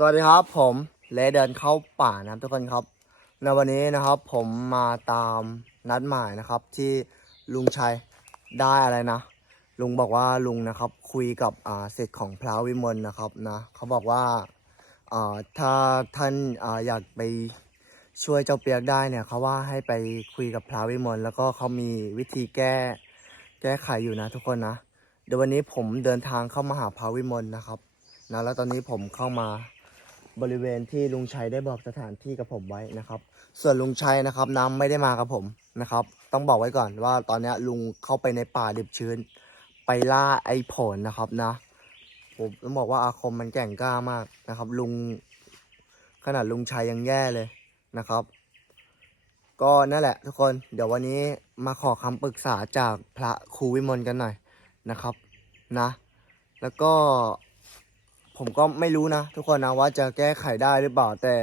สวัสดีครับ ผมเลเดินเข้าป่านะครับทุกคนครับ ในวันนี้นะครับผมมาตามนัดหมายนะครับ ที่ลุงชัยได้อะไรนะ ลุงบอกว่าลุงนะครับ คุยกับอ่าเศษของพระวิมลนะครับนะเขาบอกว่าอ่าถ้าท่านอ่าอยากไปช่วยเจ้าเปียกได้เนี่ยเขาว่าให้ไปคุยกับพระวิมลแล้วก็เขามีวิธีแก้แก้ไขอยู่นะทุกคนนะเดี๋ยววันนี้ผมเดินทางเข้ามาหาพระวิมลนะครับนะแล้วตอนนี้ผมเข้ามา บริเวณที่ลุงชัยได้บอกสถานที่กับผมไว้นะครับ ส่วนลุงชัยนะครับน้ำไม่ได้มากับผมนะครับ ต้องบอกไว้ก่อนว่าตอนนี้ลุงเข้าไปในป่าดิบชื้น ไปล่าไอ้ผลนะครับนะผมต้องบอกว่าอาคมมันแกร่งกล้ามากนะครับ ลุงขนาดลุงชัยยังแย่เลยนะครับ ก็นั่นแหละ ทุกคนเดี๋ยววันนี้มาขอคำปรึกษาจากพระครูวิมลกันหน่อยนะครับนะ แล้วก็ ผมก็ไม่รู้นะทุกคนนะว่าจะแก้ไขได้หรือเปล่าแต่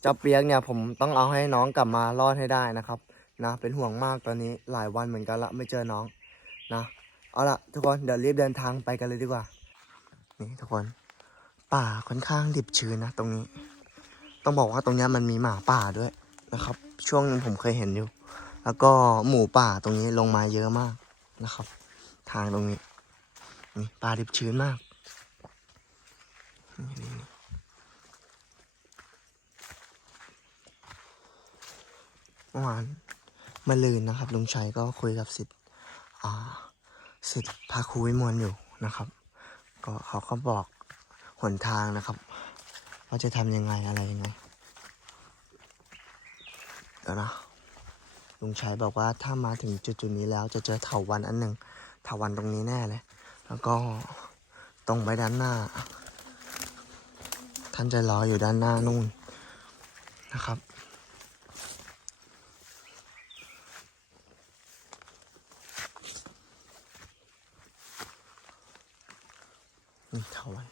เจ้าเปียกเนี่ยผมต้องเอาให้น้องกลับมารอดให้ได้นะครับ นะ เป็นห่วงมากตอนนี้หลายวันเหมือนกันละไม่เจอน้องนะเอาละทุกคนเดี๋ยวรีบเดินทางไปกันเลยดีกว่า นี่ทุกคน ป่าค่อนข้างดิบชื้นนะตรงนี้ ต้องบอกว่าตรงนี้มันมีหมาป่าด้วยนะครับ ช่วงนึงผมเคยเห็นอยู่ แล้วก็หมูป่าตรงนี้ลงมาเยอะมากนะครับ ทางตรงนี้นี่ป่าดิบชื้นมาก เมื่อวานมาลืนนะครับ ลุงชัยก็คุยกับสิทธิ์สิทธิ์พาครูวิมลอยู่นะครับ ก็เขาก็บอกหนทางนะครับ ว่าจะทำยังไงอะไรยังไงเดี๋ยวนะลุงชัยบอกว่าถ้ามาถึงจุดจุดนี้แล้วจะเจอเถาวันอันหนึ่งเถาวันตรงนี้แน่เลย แล้วก็ตรงไปด้านหน้า ท่านจะรออยู่ด้านหน้านู่นนะครับ นี่เถาวัน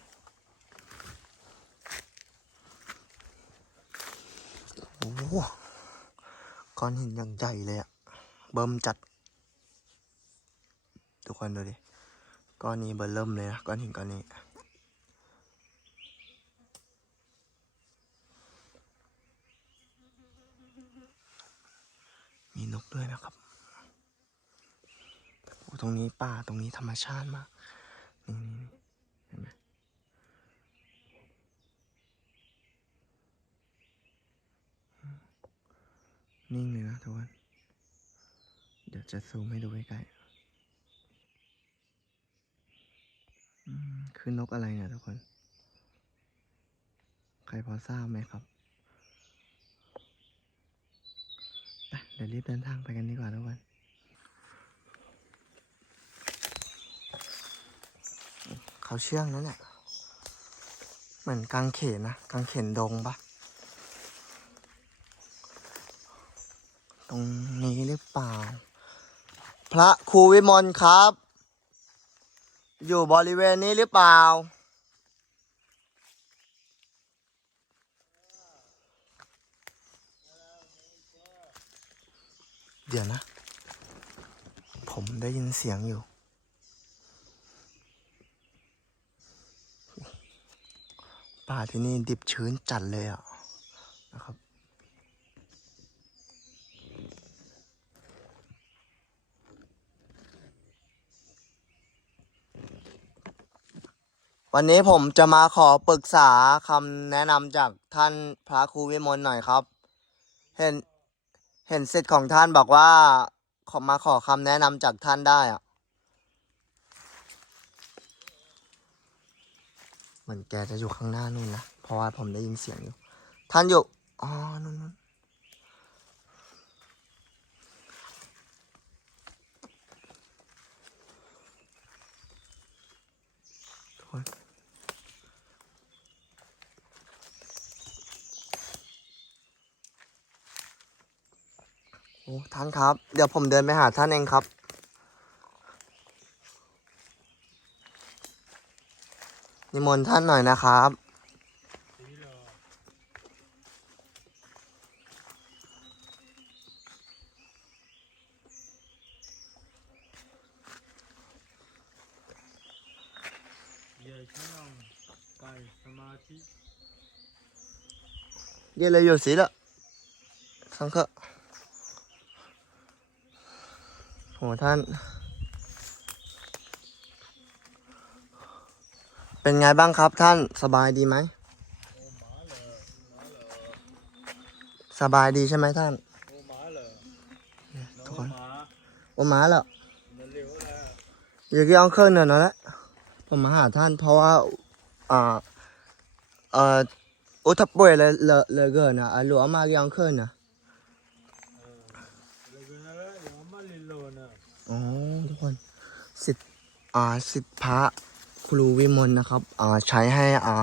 โอ้โหก้อนหินอย่างใหญ่เลยอะเบิ่มจัด ทุกคนดูดิ ก้อนนี้เบิ่มเริ่มเลยนะ ก้อนหินก้อนนี้ มีนกด้วยนะครับโอ้ตรงนี้ป่าตรงนี้ธรรมชาติมาก นี่นี่เห็นไหมนิ่งเลยนะทุกคน เดี๋ยวจะซูมให้ดูใกล้ๆคือนกอะไรเนี่ยทุกคน ใครพอทราบไหมครับไปเดี๋ยวรีบเดินทางไปกันดีกว่าทุกคนเขาเชื่องนะเนี่ย เหมือนกางเขนนะกางเขนดงปะตรงนี้หรือเปล่า พระครูวิมลครับ อยู่บริเวณนี้หรือเปล่า เดี๋ยวนะ ผมได้ยินเสียงอยู่ ป่าที่นี่ดิบชื้นจัดเลยอะนะครับ วันนี้ผมจะมาขอปรึกษาคำแนะนำจากท่านพระครูวิมลหน่อยครับ เห็น เห็นสิทธิ์ของท่านบอกว่า ขอมาขอคำแนะนำจากท่านได้อะเหมือนแกจะอยู่ข้างหน้านู่นนะ เพราะว่าผมได้ยินเสียงอยู่ ท่านอยู่ อ๋อ นู่นนนทุกคน ท่านครับ เดี๋ยวผมเดินไปหาท่านเองครับ นิมนต์ท่านหน่อยนะครับอย่าช่ไเยวรอยู่สิละข้างเคอะ โหท่าน เป็นไงบ้างครับท่านสบายดีไหม สบายดีใช่ไหมท่านโอ้หมาเหรอทุกคนโอมาแล้วมันเร็วแล้อยากเอาเครื่องเนินนั่นแหละผมมาหาท่านเพราะว่าอ่าเอ่ออุทับป่วยเลยเลยเลยเกินนะอะหลวงมาเลี้ยงเครื่องนะ เออเร็วแล้วเดี๋ยวมาลิโลนะ อ๋อทุกคนสิทธิ์อ่าสิทธิพระครูวิมลนะครับอ่าใช้ให้อ่า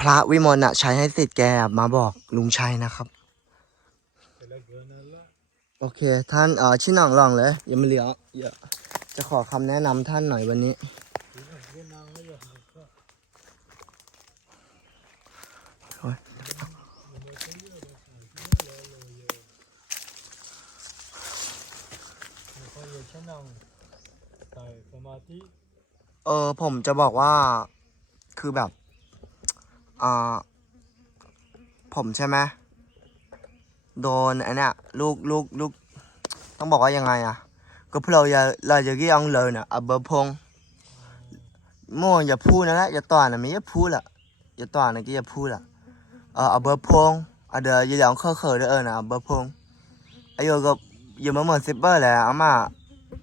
พระวิมลอะใช้ให้สิทธิ์แกมาบอกลุงชัยนะครับ โอเค ท่านเอ่อชิ้นหนังลองเลยยังไม่เหลือเยอะจะขอคำแนะนำท่านหน่อยวันนี้เวียดนามแล้วอย่างนี้ก็ โอ้ย มันไม่ใช่เยอะเลยสายที่เลยเลยเยอะ ไม่ค่อยเอะนังใส่สมาธิเออผมจะบอกว่าคือแบบอ่าผมใช่ไหมโดนอันเนี้ยลูกลูกลูกต้องบอกว่ายังไงอะก็เพราะอยาเราจะกี่องเลยนะอับเบอร์พงโม่อย่าพูดนะละอย่าต่อนะไม่อย่าพูดละอย่าต่อนะก็อย่าพูดละเอออับเบอร์พงอะเดี๋ยวอย่าเดี๋ยวเคอะเคอะเด้อเออนะอับเบอร์พงอายุก็อยู่มาเหมือนสิบเบอร์แหละอามา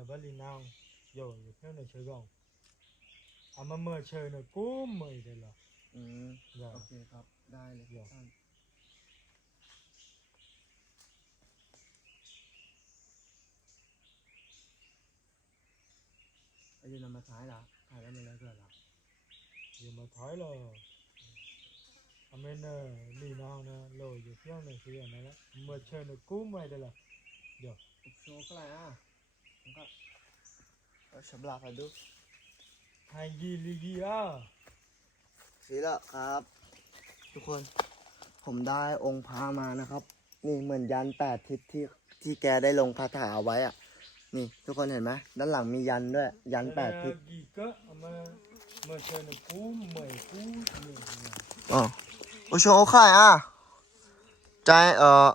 ะบ้าลินางอยู่อยู่เพื่อนเชื่อกังอามาเมื่อเชื่อเนี่ยกูไม่ได้ละอืมอย่าโอเคครับ ได้เลยเดี๋ยวท่าน อายุนำมาท้ายเหรอถ่ายได้มาแล้วเกิดเหรออย่ามาท้ายเลยอาเม นเนอร์ลีนางนะโลอยู่เพื่อนเนี่ยเชื่อนะละเมื่อเชื่อเนี่ยกูไม่ได้ละเดี๋ยวอีกโซ่ก็ไรอะผมก็เอาฉับลาไปดูให้ยีลีกีอะสีแล้วครับ ทุกคนผมได้องค์พระมานะครับ นี่เหมือนยันแปดทิศที่ที่แกได้ลงคาถาเอาไว้อะ นี่ ทุกคนเห็นไหมด้านหลังมียันด้วย ยันแปดทิศก็เอามาเมื่อ เชื่อเนี่ยกูไม่กูเนี่ยเนี่ยอ๋อโอชงโอค่ายอะใจเอ่อ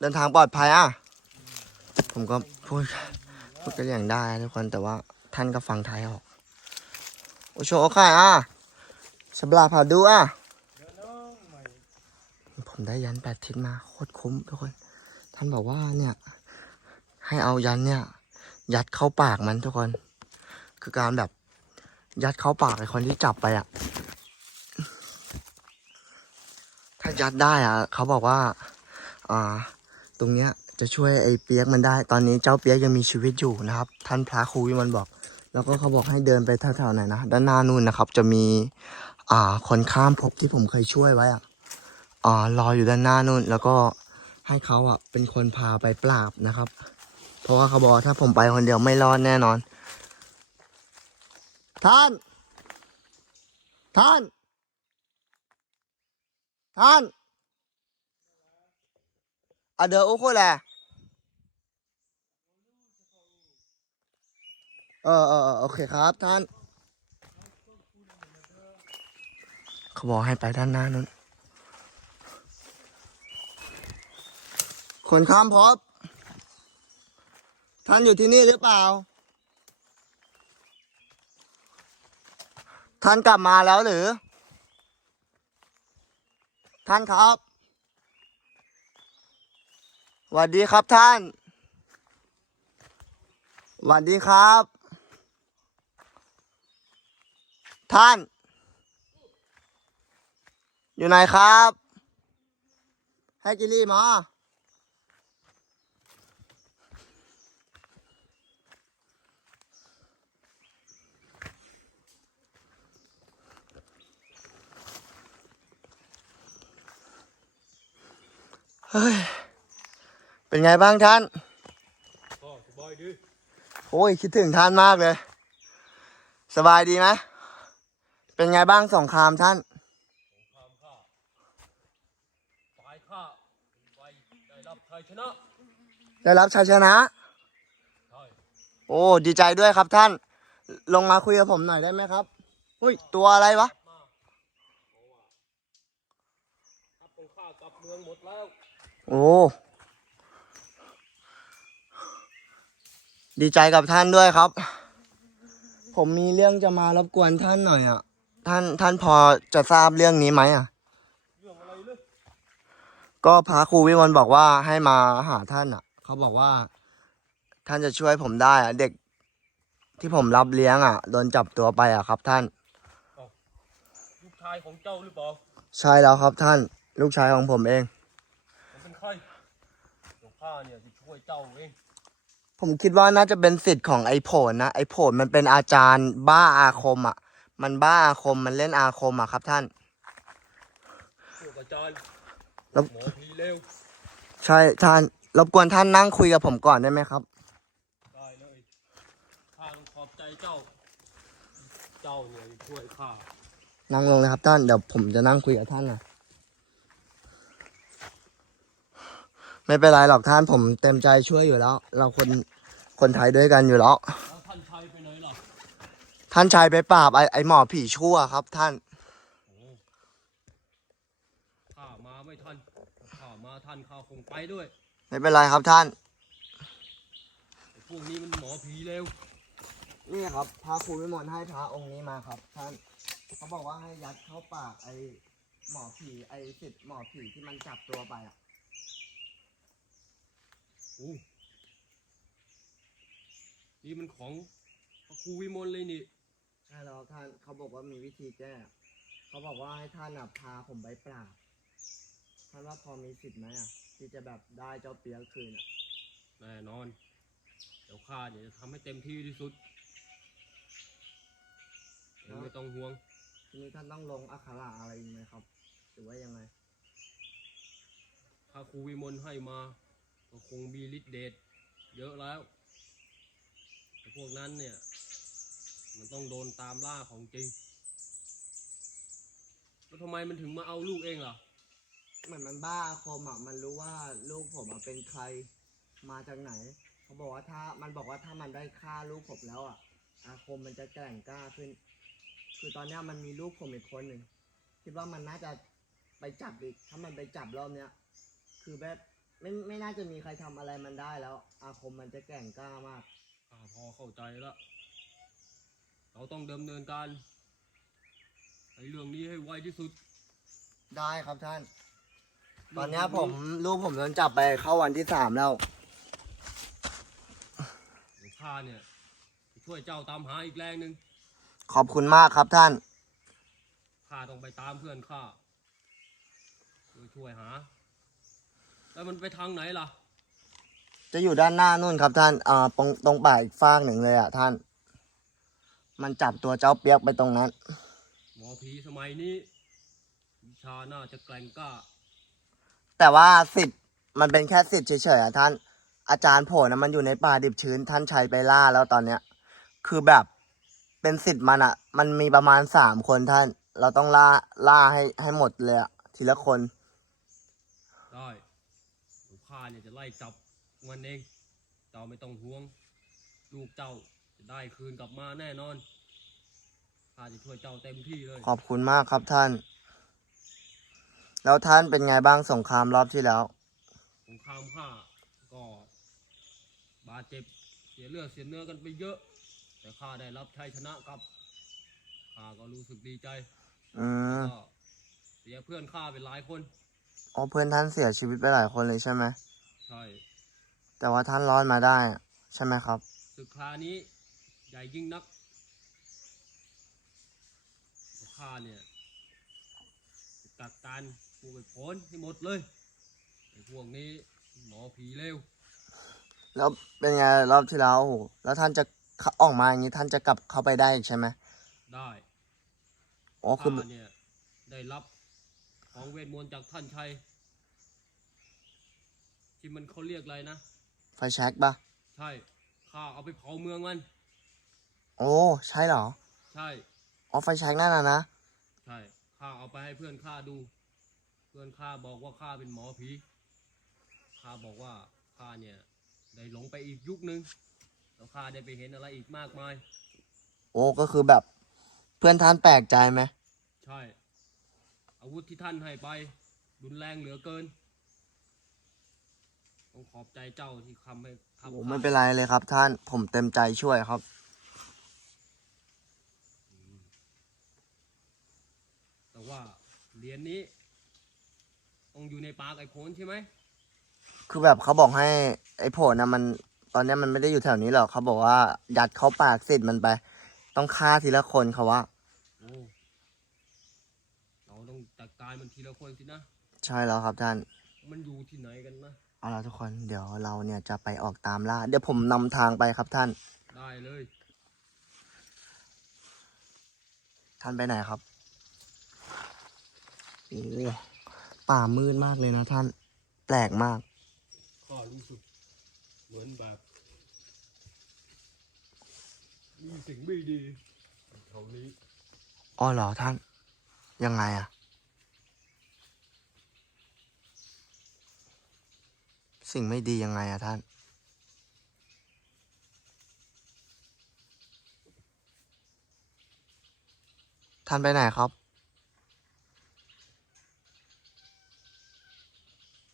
เดินทางปลอดภัยอะ ผมก็พูดพูดกันอย่างได้ทุกคนแต่ว่าท่านก็ฟังไทยออก โอชงโอค่ายอะสบลาพาดูอะ ผมได้ยันแปดทิศมาโคตรคุ้มทุกคน ท่านบอกว่าเนี่ย ให้เอายันเนี่ย ยัดเข้าปากมันทุกคน คือการแบบยัดเข้าปากไอ้คนที่จับไปอะ ถ้า ยัดได้อะเขาบอกว่า อ่า ตรงเนี้ยจะช่วยไอ้เปียกมันได้ ตอนนี้เจ้าเปียกยังมีชีวิตอยู่นะครับ ท่านพระครูวิมันบอก แล้วก็เขาบอกให้เดินไปแถวๆไหนนะด้านหน้านู่นนะครับ จะมี อ่า คนข้ามภพที่ผมเคยช่วยไว้อะอ่ารออยู่ด้านหน้านู่น แล้วก็ให้เขาอะเป็นคนพาไปปราบนะครับ เพราะว่าเขาบอกถ้าผมไปคนเดียวไม่รอดแน่นอน ท่าน ท่าน ท่านอะเดอโอุคุแหละเออเออออโอเคครับท่าน เขาบอกให้ไปด้านหน้านู้นคนข้ามพบ ท่านอยู่ที่นี่หรือเปล่า ท่านกลับมาแล้วหรือ ท่านครับสวัสดีครับท่านสวัสดีครับ ท่าน อยู่ไหนครับ ให้กิลี่มา เฮ้ย เป็นไงบ้างท่านก็สบายดีโอ้ย คิดถึงท่านมากเลย สบายดีไหม เป็นไงบ้างสงครามท่าน สงครามข้าฝ่ายข้าไปได้รับชัยชนะ ได้รับชัยชนะ ใช่ โอ้ ดีใจด้วยครับท่าน ลงมาคุยกับผมหน่อยได้ไหมครับ อุ้ย ตัวอะไรวะ มาเพราะว่าทัพของข้ากลับเมืองหมดแล้ว โอ้ ดีใจกับท่านด้วยครับ ผมมีเรื่องจะมารบกวนท่านหน่อยอะ ท่านท่านพอจะทราบเรื่องนี้ไหมอะเรื่องอะไรเลยก็พระครูวิมลบอกว่าให้มาหาท่านอะ เขาบอกว่า ท่านจะช่วยผมได้อะ เด็กที่ผมรับเลี้ยงอะโดนจับตัวไปอะครับท่าน ลูกชายของเจ้าหรือเปล่า ใช่แล้วครับท่าน ลูกชายของผมเอง มันเป็นใครเดี๋ยว ข้าเนี่ยจะช่วยเจ้าเองผมคิดว่าน่าจะเป็นสิทธิ์ของไอ้โผลนะไอ้โผลมันเป็นอาจารย์บ้าอาคมอะ มันบ้าอาคมมันเล่นอาคมอะครับท่านพวกอาจารย์แล้วหมอผีเลวใช่ท่านรบกวนท่านนั่งคุยกับผมก่อนได้ไหมครับ ได้เลยข้าต้องขอบใจเจ้า เจ้าเนี่ยช่วยข้านั่งลงเลยครับท่านเดี๋ยวผมจะนั่งคุยกับท่านนะ ไม่เป็นไรหรอกท่านผมเต็มใจช่วยอยู่แล้ว เราคนคนไทยด้วยกันอยู่แล้วแล้วท่านชัยไปไหนล่ะท่านชายไปปราบไอ้ไอ้หมอผีชั่วครับ ท่าน โอ้ข้ามาไม่ทันข้ามาทันข้าคงไปด้วยไม่เป็นไรครับท่าน ไอ้พวกนี้มันหมอผีเลวนี่ครับพระครูวิมลให้พระองค์นี้มาครับ ท่าน เขาบอกว่าให้ยัดเข้าปากไอ้หมอผีไอ้สิทธิ์หมอผีที่มันจับตัวไปอะโอ้นี่มันของพระครูวิมลเลยนี่ใช่แล้วท่านเขาบอกว่ามีวิธีแก้ เขาบอกว่าให้ท่านอะพาผมไปปราบ ท่านว่าพอมีสิทธิ์ไหมอะ ที่จะแบบได้เจ้าเปียกคืนอะ แน่นอน เดี๋ยวข้าเนี่ยจะทำให้เต็มที่ที่สุดเองไม่ต้องห่วง ทีนี้ท่านต้องลงอักขระอะไรอีกไหมครับ หรือว่ายังไง ถ้าครูวิมลให้มา ก็คงมีฤทธิ์เดชเยอะแล้วแต่พวกนั้นเนี่ย มันต้องโดนตามล่าของจริง แล้วทำไมมันถึงมาเอาลูกเองล่ะเหมือนมันบ้าอาคมอะมันรู้ว่าลูกผมอะเป็นใครมาจากไหน เขาบอกว่าถ้ามันบอกว่าถ้ามันได้ฆ่าลูกผมแล้วอะ อาคมมันจะแกร่งกล้าขึ้น คือตอนเนี้ยมันมีลูกผมอีกคนหนึ่งคิดว่ามันน่าจะไปจับอีก ถ้ามันไปจับรอบเนี้ย คือแบบ ไม่ไม่น่าจะมีใครทำอะไรมันได้แล้ว อาคมมันจะแกร่งกล้ามากข้าพอเข้าใจแล้วเราต้องดำเนินการในเรื่องนี้ให้ไวที่สุดได้ครับท่าน ตอนเนี้ยผมลูกผมโดนจับไปเข้าวันที่สามแล้ว เดี๋ยวข้าเนี่ยจะช่วยเจ้าตามหาอีกแรงหนึ่งขอบคุณมากครับท่าน ข้าต้องไปตามเพื่อนข้าเพื่อช่วยหา แล้วมันไปทางไหนล่ะ จะอยู่ด้านหน้านู่นครับท่านอ่าตรงตรงป่าอีกฟากหนึ่งเลยอะท่าน มันจับตัวเจ้าเปียกไปตรงนั้น หมอผีสมัยนี้วิชาน่าจะแกร่งกล้า แต่ว่าสิทธิ์มันเป็นแค่สิทธิ์เฉยๆอะท่าน อาจารย์โผล่นะมันอยู่ในป่าดิบชื้นท่านชัยไปล่าแล้วตอนเนี้ย คือแบบเป็นสิทธิ์มันอะ มันมีประมาณสามคนท่าน เราต้องล่าล่าให้ให้หมดเลยอะทีละคนได้เดี๋ยว ข้าเนี่ยจะไล่จับมันเอง เจ้าไม่ต้องห่วง ลูกเจ้าจะได้คืนกลับมาแน่นอน ข้าจะช่วยเจ้าเต็มที่เลย ขอบคุณมากครับท่าน แล้วท่านเป็นไงบ้างสงครามรอบที่แล้ว สงครามข้าก็บาดเจ็บเสียเลือดเสียเนื้อกันไปเยอะ แต่ข้าได้รับชัยชนะครับ ข้าก็รู้สึกดีใจอืมก็เสียเพื่อนข้าเป็นหลายคน อ๋อเพื่อนท่านเสียชีวิตไปหลายคนเลยใช่ไหมใช่แต่ว่าท่านรอดมาได้อะใช่ไหมครับ ศึกคราวนี้ใหญ่ยิ่งนักข้าเนี่ยจะจัดการผู้ไปพ้นให้หมดเลยวกนี้หมอผีเร็ว แล้วเป็นไงรอบที่แล้วโอ้โหแล้วท่านจะเข้าออกมาอย่างนี้ท่านจะกลับเข้าไปได้อีกใช่ไหมได้อ๋อคือข้าเนี่ยได้รับ ของเวทมนต์จากท่านชัย ที่มันเขาเรียกอะไรนะ ไฟแช็กปะใช่ข้าเอาไปเผาเมืองมัน โอ้ ใช่เหรอ ใช่ อ๋อ ไฟแช็กนั่นน่ะนะ ใช่ข้าเอาไปให้เพื่อนข้าดู เพื่อนข้าบอกว่าข้าเป็นหมอผีข้าบอกว่าข้าเนี่ย ได้หลงไปอีกยุคนึงแล้วข้าได้ไปเห็นอะไรอีกมากมาย โอ้ ก็คือแบบ เพื่อนท่านแปลกใจไหม ใช่ อาวุธที่ท่านให้ไปรุนแรงเหลือเกิน ต้องขอบใจเจ้าที่ทำให้โอ้ทำไม่เป็นไรเลยครับ ท่าน ผมเต็มใจช่วยครับ แต่ว่าเหรียญนี้ ต้องอยู่ในปากไอ้โพนใช่ไหมคือแบบเขาบอกให้ไอ้โผล่นะมัน ตอนเนี้ยมันไม่ได้อยู่แถวนี้หรอกเขาบอกว่ายัดเข้าปากสิทธิ์มันไป ต้องฆ่าทีละคนเขาว่า โอ้ เราต้องจัดการมันทีละคนสินะ ใช่แล้วครับท่าน มันอยู่ที่ไหนกันนะ เอาละทุกคนเดี๋ยวเราเนี่ยจะไปออกตามล่า เดี๋ยวผมนำทางไปครับท่าน ได้เลย ท่านไปไหนครับโอ้ป่ามืดมากเลยนะท่าน แปลกมาก ข้ารู้สึกเหมือนแบบมีสิ่งไม่ดีแถวนี้ อ๋อเหรอท่าน ยังไงอะ สิ่งไม่ดียังไงอะท่าน ท่านไปไหนครับ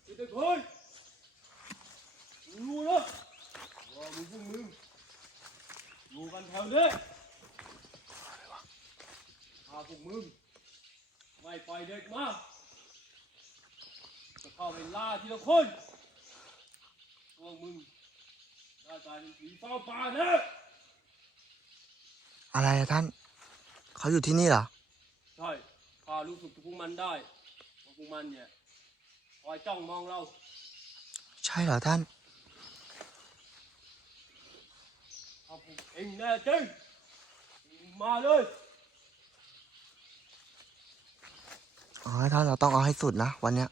ไอ้เด็กเฮ้ยมึงรู้นะว่ามึงพวกมึงอยู่กันแถวนี้ถ้าพวกมึงไม่ปล่อยเด็กมาจะเข้าไปล่าทีละคน พวกมึงได้กลายเป็นผีเฝ้าป่านะอะไรอะท่าน เขาอยู่ที่นี่เหรอ ใช่ข้ารู้สึกพวกมันได้ว่าพวกมันเนี่ยคอยจ้องมองเรา ใช่เหรอท่าน ถ้าพวกเองแน่จริงมาเลยอ๋อท่านเราต้องเอาให้สุดนะวันเนี้ย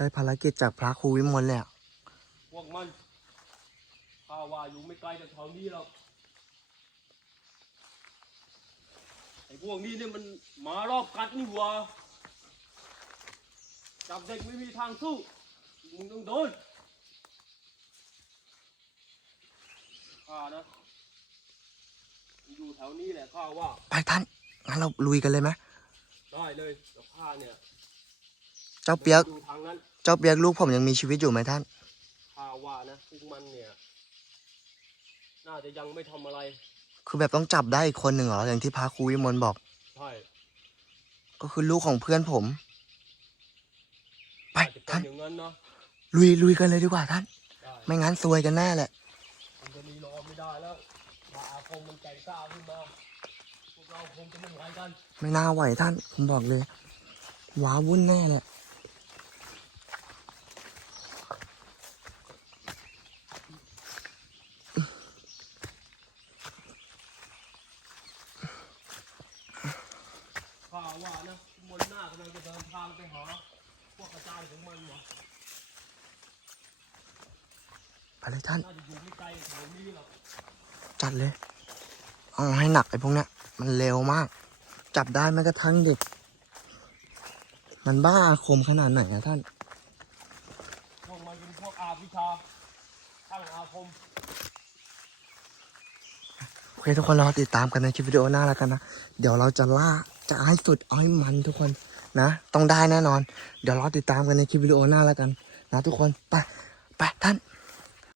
ได้ภารกิจจากพระครูวิมลเลยอะพวกมันข้าว่าอยู่ไม่ไกลจากแถวนี้หรอกไอ้พวกนี้เนี่ยมันหมารอบกัดนี่หว่าจับเด็กไม่มีทางสู้มึงต้องโดนข้านะอยู่แถวนี้แหละข้าว่าไปท่านงั้นเราลุยกันเลยไหมได้เลยแต่ข้าเนี่ย เจ้าเปียก ดูทางนั้น เจ้าเปียกลูกผมยังมีชีวิตอยู่ไหมท่านข้าว่านะพวกมันเนี่ย น่าจะยังไม่ทำอะไร คือแบบต้องจับได้อีกคนหนึ่งเหรออย่างที่พระครูวิมลบอก ใช่ก็คือลูกของเพื่อนผม ไปอาจจะเป็ท่านนอย่างนั้นเนาะลุยลุยกันเลยดีกว่าท่าน ได้ไม่งั้นซวยกันแน่แหละ มันจะรีรอไม่ได้แล้วถ้าอาคมมันใจกล้าขึ้นมา พวกเราคงจะไม่ไหวกัน ไม่น่าไหวท่าน ผมบอกเลยว้าวุ่นแน่แหละ ข้าว่านะมนหน้ากำลังจะเดินทางไปหา พวกกระจายของมันวะไปเลยท่าน น่าจะอยู่ไม่ไกลแถวนี้หรอกจัดเลย เอาให้หนักไอ้พวกเนี้ย มันเร็วมาก จับได้แม้กระทั่งเด็ก มันบ้าอาคมขนาดไหนอะท่าน พวกมันเป็นพวกอาวิชาช่างอาคม โอเคทุกคนรอติดตามกันในคลิปวิดีโอหน้าแล้วกันนะ เดี๋ยวเราจะล่าจะให้สุดเอาให้มันทุกคน นะ ต้องได้แน่นอน เดี๋ยวรอติดตามกันในคลิปวิดีโอหน้าแล้วกัน นะทุกคน ไป ไปท่าน